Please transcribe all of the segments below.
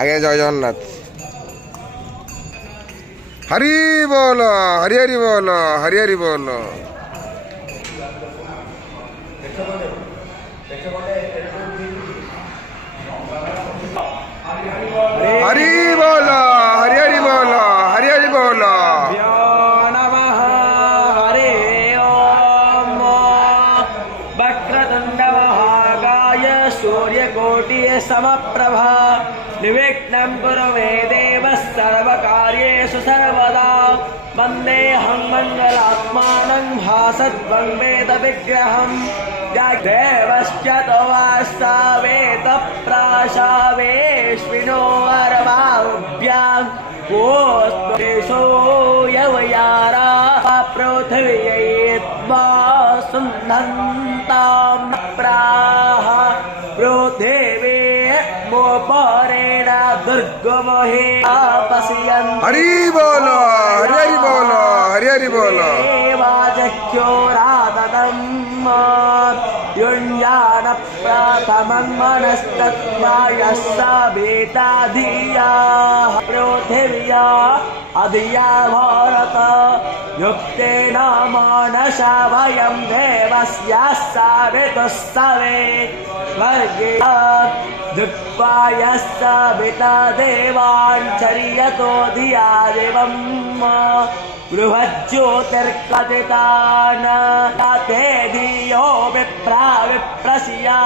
आगे जय जगन्नाथ हरि बोल हरि हरि बोल हरि हरि बोल हरि बोल हरि हरि बोल हरि हरि बोल नमः हरे ओम वक्रतुंड महाकाय सूर्यकोटि समप्रभा निर्विघ्नं कुरु मे देव सर्वकार्येषु सर्वदा वन्देऽहं मङ्गलात्मानं भासद्वं वेदविग्रहं देवश्च तवास्तावेतप्राशावेश्विनो वरवाभ्यां कोऽस्त्वेषो यवयारा पृथिव्यैत्वा सुन्नन्तां प्राह पृथिवी मोपरेण दुर्गमहे पश्यन् हरि बोल हरि हरि बोल हरि हरि बोल वाजख्योरादनं युञ्जान प्रथमं मनस्तत्त्वायः सविता धिया पृथिव्या अधिया भारत युक्तेन मनसा वयं देवस्याः सवितुस्तवे स्वर्गे दृष्ट्वा यः सविता देवाञ्चर्यतो धिया देवम् बृहज्योतिर्कथितान् ते धियो विप्रा विप्रसिया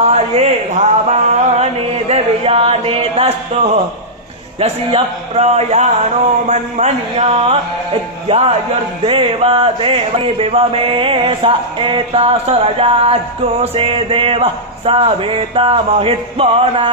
आर्ये भावानि देव्यानि तस्तुः यस्य प्रयाणो मन्मन्या इत्यायुर्देव देवि विवमे स एता सरजाग्गोसे देव सवेता महित्वना।